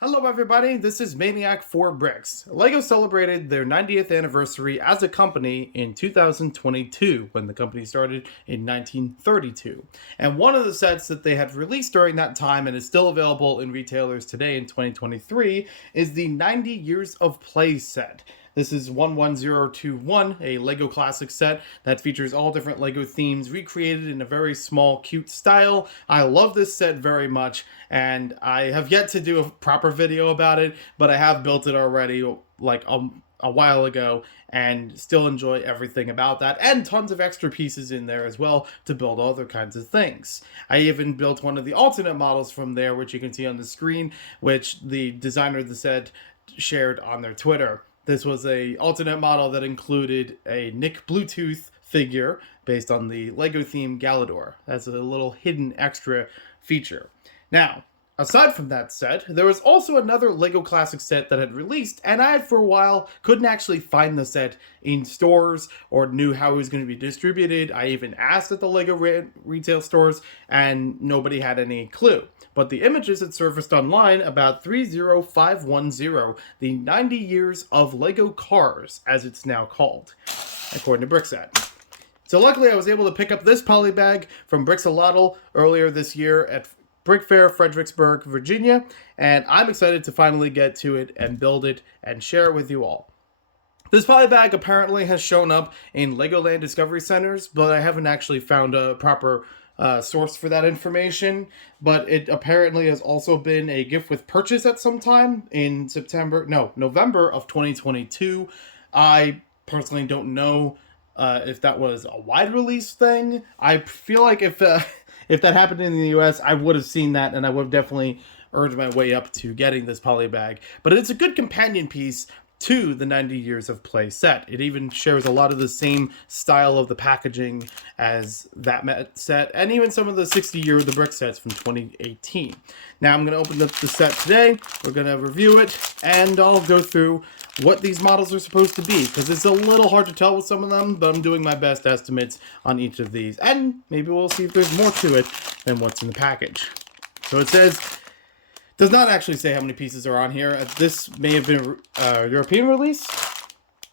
Hello everybody, this is Maniac for Bricks. LEGO celebrated their 90th anniversary as a company in 2022 when the company started in 1932. And one of the sets that they had released during that time and is still available in retailers today in 2023 is the 90 Years of Play set. This is 11021, a LEGO classic set that features all different LEGO themes recreated in a very small, cute style. I love this set very much, and I have yet to do a proper video about it, but I have built it already like a while ago and still enjoy everything about that, and tons of extra pieces in there as well to build other kinds of things. I even built one of the alternate models from there, which you can see on the screen, which the designer of the set shared on their Twitter. This was a alternate model that included a Nick Bluetooth figure based on the LEGO theme Galador. That's a little hidden extra feature. Now, aside from that set, there was also another LEGO Classic set that had released, and I, for a while, couldn't actually find the set in stores or knew how it was going to be distributed. I even asked at the LEGO retail stores, and nobody had any clue. But the images had surfaced online about 30510, the 90 years of LEGO Cars, as it's now called, according to Brickset. So luckily I was able to pick up this polybag from Bricks-A-Lotl earlier this year at Brick Fair, Fredericksburg, Virginia, and I'm excited to finally get to it and build it and share it with you all. This polybag apparently has shown up in Legoland Discovery Centers, but I haven't actually found a proper source for that information. But it apparently has also been a gift with purchase at some time in November of 2022. I personally don't know if that was a wide release thing. I feel like if that happened in the US, I would have seen that, and I would have definitely urged my way up to getting this polybag. But it's a good companion piece to the 90 Years of Play set. It even shares a lot of the same style of the packaging as that set, and even some of the 60 Year of the Brick sets from 2018. Now I'm going to open up the set today, we're going to review it, and I'll go through what these models are supposed to be, because it's a little hard to tell with some of them, but I'm doing my best estimates on each of these, and maybe we'll see if there's more to it than what's in the package. So it says, does not actually say how many pieces are on here. This may have been a European release.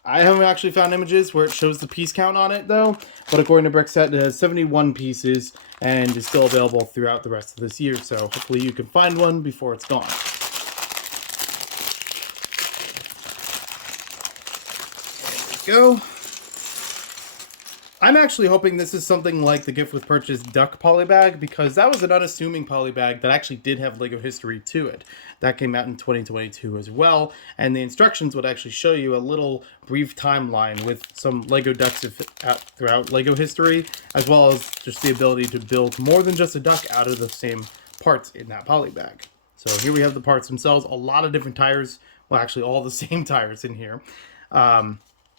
I haven't actually found images where it shows the piece count on it, though. But according to Brickset, it has 71 pieces and is still available throughout the rest of this year. So hopefully you can find one before it's gone. There we go. I'm actually hoping this is something like the gift with purchase duck polybag, because that was an unassuming polybag that actually did have LEGO history to it. That came out in 2022 as well, and the instructions would actually show you a little brief timeline with some LEGO ducks throughout LEGO history, as well as just the ability to build more than just a duck out of the same parts in that polybag. So here we have the parts themselves, a lot of different tires, well actually all the same tires in here.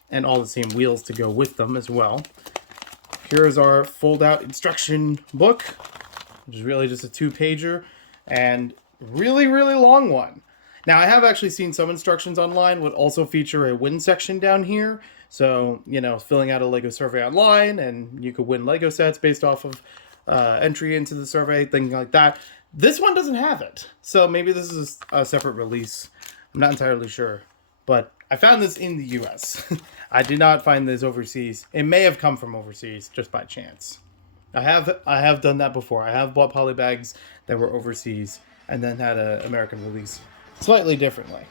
And all the same wheels to go with them as well. Here's our fold-out instruction book, which is really just a 2-pager, and really, really long one. Now, I have actually seen some instructions online would also feature a win section down here. So, you know, filling out a LEGO survey online, and you could win LEGO sets based off of entry into the survey, things like that. This one doesn't have it. So maybe this is a separate release. I'm not entirely sure. But I found this in the US. I did not find this overseas. It may have come from overseas just by chance. I have done that before. I have bought polybags that were overseas and then had an American release slightly differently.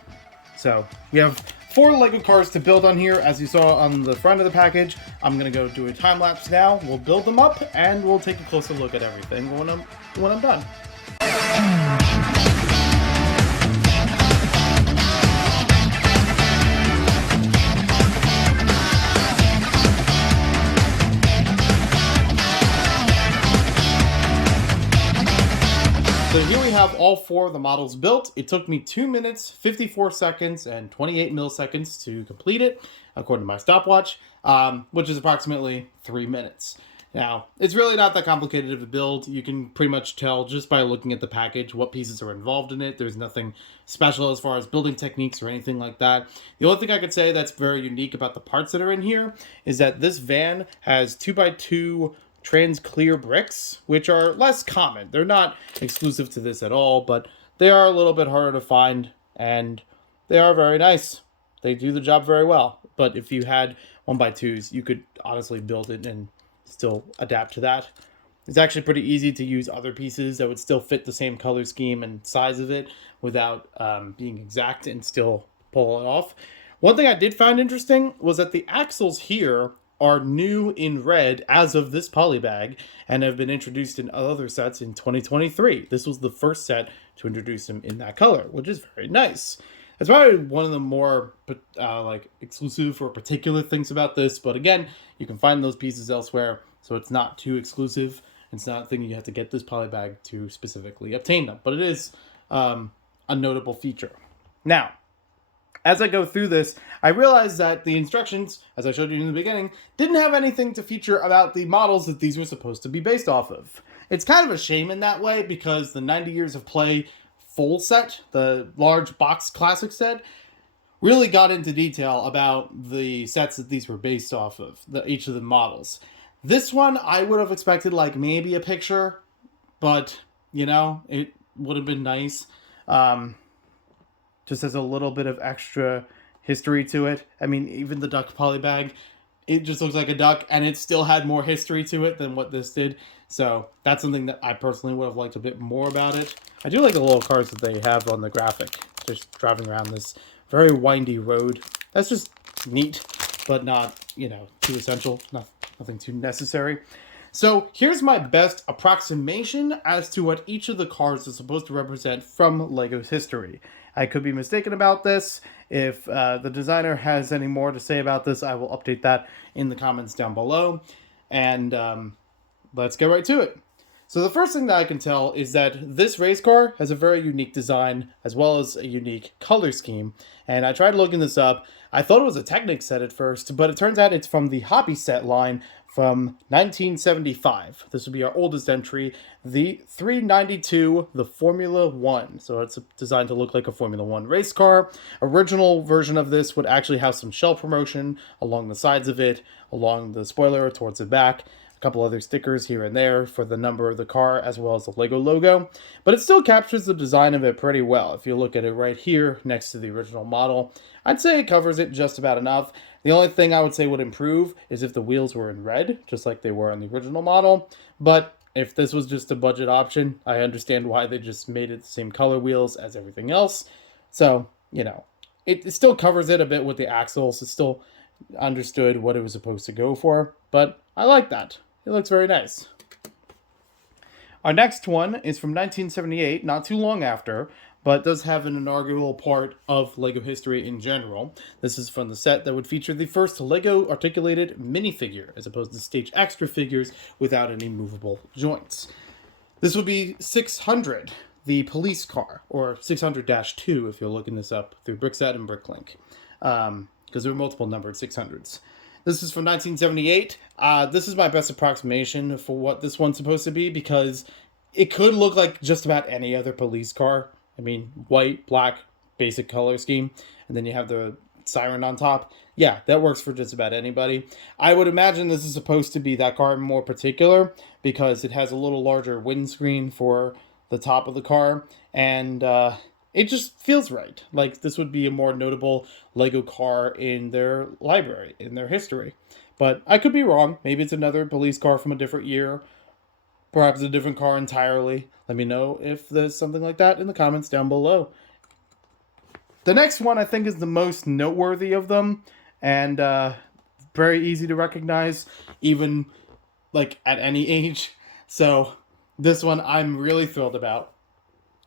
So we have 4 LEGO cars to build on here, as you saw on the front of the package. I'm gonna go do a time lapse now. We'll build them up and we'll take a closer look at everything when I'm done. So here we have all 4 of the models built. It took me 2 minutes, 54 seconds, and 28 milliseconds to complete it, according to my stopwatch, which is approximately 3 minutes. Now, it's really not that complicated of a build. You can pretty much tell just by looking at the package what pieces are involved in it. There's nothing special as far as building techniques or anything like that. The only thing I could say that's very unique about the parts that are in here is that this van has 2x2 trans clear bricks, which are less common. They're not exclusive to this at all, but they are a little bit harder to find, and they are very nice. They do the job very well. But if you had 1x2s, you could honestly build it and still adapt to that. It's actually pretty easy to use other pieces that would still fit the same color scheme and size of it without being exact and still pull it off. One thing I did find interesting was that the axles here are new in red as of this polybag and have been introduced in other sets in 2023. This was the first set to introduce them in that color, which is very nice. It's probably one of the more like exclusive or particular things about this, but again, you can find those pieces elsewhere, so it's not too exclusive. It's not a thing you have to get this polybag to specifically obtain them, but it is a notable feature. Now, as I go through this, I realized that the instructions, as I showed you in the beginning, didn't have anything to feature about the models that these were supposed to be based off of. It's kind of a shame in that way, because the 90 Years of Play full set, the large box classic set, really got into detail about the sets that these were based off of, each of the models. This one, I would have expected like maybe a picture, but, you know, it would have been nice. Just as a little bit of extra history to it. I mean, even the duck polybag, it just looks like a duck, and it still had more history to it than what this did. So that's something that I personally would have liked a bit more about it. I do like the little cars that they have on the graphic, just driving around this very windy road. That's just neat, but not, you know, too essential. Nothing too necessary. So here's my best approximation as to what each of the cars is supposed to represent from LEGO's history. I could be mistaken about this. If the designer has any more to say about this, I will update that in the comments down below. And let's get right to it. So the first thing that I can tell is that this race car has a very unique design as well as a unique color scheme. And I tried looking this up. I thought it was a Technic set at first, but it turns out it's from the Hobby Set line from 1975. This would be our oldest entry, the 392, the Formula One. So it's designed to look like a Formula One race car. Original version of this would actually have some shell promotion along the sides of it, along the spoiler towards the back. A couple other stickers here and there for the number of the car as well as the LEGO logo, but it still captures the design of it pretty well. If you look at it right here next to the original model, I'd say it covers it just about enough. The only thing I would say would improve is if the wheels were in red, just like they were on the original model, but if this was just a budget option, I understand why they just made it the same color wheels as everything else. So, you know, it still covers it a bit with the axles. It's still understood what it was supposed to go for, but I like that. It looks very nice. Our next one is from 1978, not too long after, but does have an inaugural part of LEGO history in general. This is from the set that would feature the first LEGO articulated minifigure, as opposed to stage extra figures without any movable joints. This would be 600, the police car, or 600-2 if you're looking this up through Brickset and Bricklink, because there are multiple numbered 600s. This is from 1978. This is my best approximation for what this one's supposed to be, because it could look like just about any other police car. I mean, white, black, basic color scheme, and then you have the siren on top. Yeah, that works for just about anybody. I would imagine this is supposed to be that car more particular, because it has a little larger windscreen for the top of the car, and it just feels right. Like this would be a more notable LEGO car in their library, in their history. But I could be wrong. Maybe it's another police car from a different year. Perhaps a different car entirely. Let me know if there's something like that in the comments down below. The next one I think is the most noteworthy of them, and very easy to recognize, even like at any age. So this one I'm really thrilled about.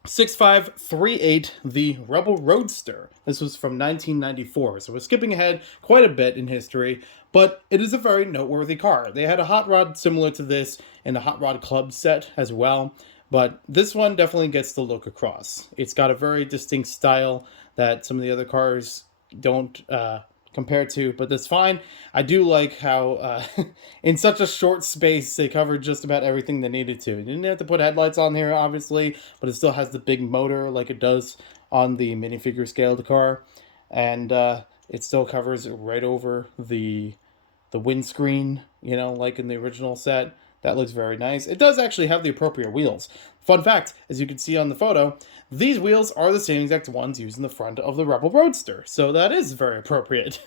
6538, the Rebel Roadster. This was from 1994, so we're skipping ahead quite a bit in history, but it is a very noteworthy car. They had a hot rod similar to this in the Hot Rod Club set as well, but this one definitely gets the look across. It's got a very distinct style that some of the other cars don't compare to, but that's fine. I do like how in such a short space they covered just about everything they needed to. You didn't have to put headlights on here, obviously, but it still has the big motor like it does on the minifigure scaled car, and it still covers right over the windscreen, you know, like in the original set. That looks very nice. It does actually have the appropriate wheels. fun fact, as you can see on the photo, these wheels are the same exact ones used in the front of the Rebel Roadster, so that is very appropriate.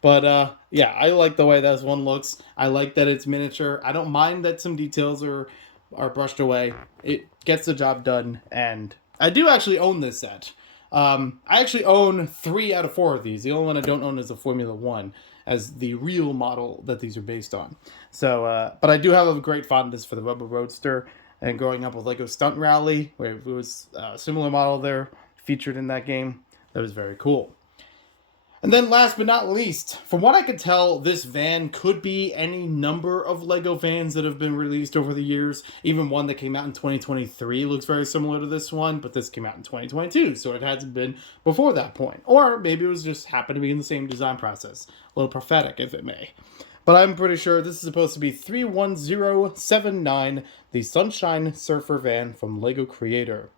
But yeah, I like the way this one looks. I like that it's miniature. I don't mind that some details are brushed away. It gets the job done, and I do actually own this set. I actually own 3 out of 4 of these. The only one I don't own is the Formula One, as the real model that these are based on. So, but I do have a great fondness for the Rebel Roadster, and growing up with Lego Stunt Rally, where it was a similar model there featured in that game, that was very cool. And then last but not least, from what I could tell, this van could be any number of LEGO vans that have been released over the years. Even one that came out in 2023 looks very similar to this one, but this came out in 2022, so it hasn't been before that point. Or maybe it was just happened to be in the same design process. A little prophetic, if it may. But I'm pretty sure this is supposed to be 31079, the Sunshine Surfer van from LEGO Creator.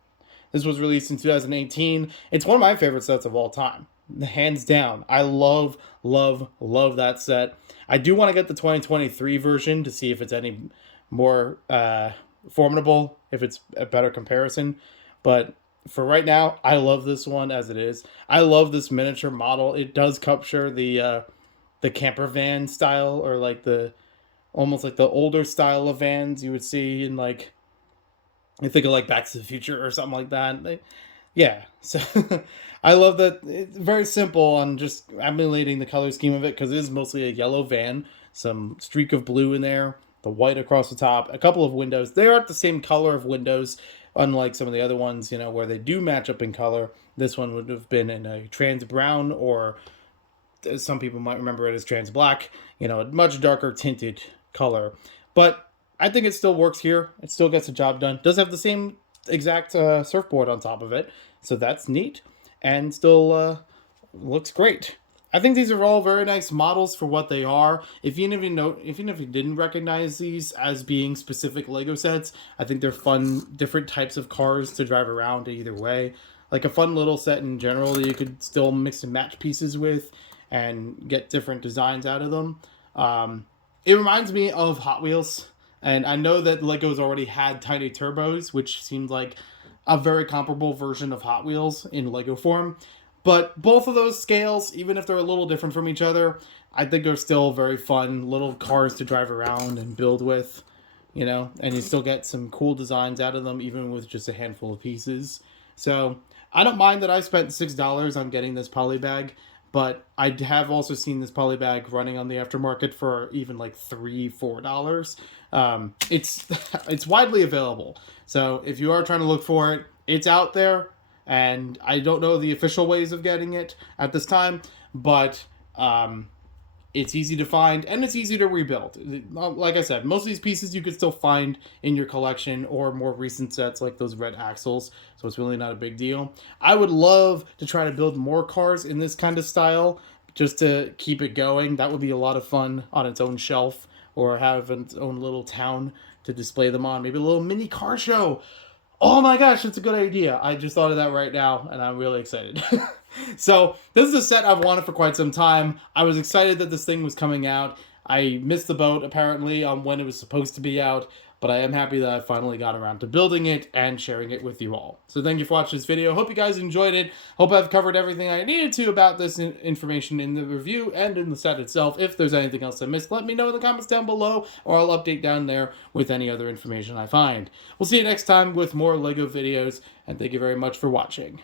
This was released in 2018. It's one of my favorite sets of all time. Hands down. I love that set. I do want to get the 2023 version to see if it's any more formidable, if it's a better comparison. But for right now, I love this one as it is. I love this miniature model. It does capture the camper van style, or like the almost like the older style of vans you would see in, like, I think of like Back to the Future or something like that. Yeah, so I love that. It's very simple on just emulating the color scheme of it, because it is mostly a yellow van, some streak of blue in there, the white across the top, a couple of windows. They aren't the same color of windows, unlike some of the other ones, you know, where they do match up in color. This one would have been in a trans brown, or some people might remember it as trans black, you know, a much darker tinted color. But I think it still works here. It still gets the job done. Does have the same exact surfboard on top of it, so that's neat, and still looks great. I think these are all very nice models for what they are. Even if you didn't recognize these as being specific Lego sets, I think they're fun, different types of cars to drive around either way. Like a fun little set in general that you could still mix and match pieces with and get different designs out of them. It reminds me of Hot Wheels. And I know that LEGO's already had Tiny Turbos, which seemed like a very comparable version of Hot Wheels in LEGO form. But both of those scales, even if they're a little different from each other, I think are still very fun little cars to drive around and build with, you know, and you still get some cool designs out of them, even with just a handful of pieces. So I don't mind that I spent $6 on getting this polybag. But I have also seen this polybag running on the aftermarket for even like $3-4. It's widely available. So if you are trying to look for it, it's out there. And I don't know the official ways of getting it at this time, but it's easy to find, and it's easy to rebuild. Like I said, most of these pieces you can still find in your collection or more recent sets like those red axles, so it's really not a big deal. I would love to try to build more cars in this kind of style just to keep it going. That would be a lot of fun on its own shelf, or have its own little town to display them on. Maybe a little mini car show. Oh my gosh, that's a good idea. I just thought of that right now, and I'm really excited. So, this is a set I've wanted for quite some time. I was excited that this thing was coming out. I missed the boat, apparently, on when it was supposed to be out, but I am happy that I finally got around to building it and sharing it with you all. So thank you for watching this video. Hope you guys enjoyed it. Hope I've covered everything I needed to about this information in the review and in the set itself. If there's anything else I missed, let me know in the comments down below, or I'll update down there with any other information I find. We'll see you next time with more LEGO videos, and thank you very much for watching.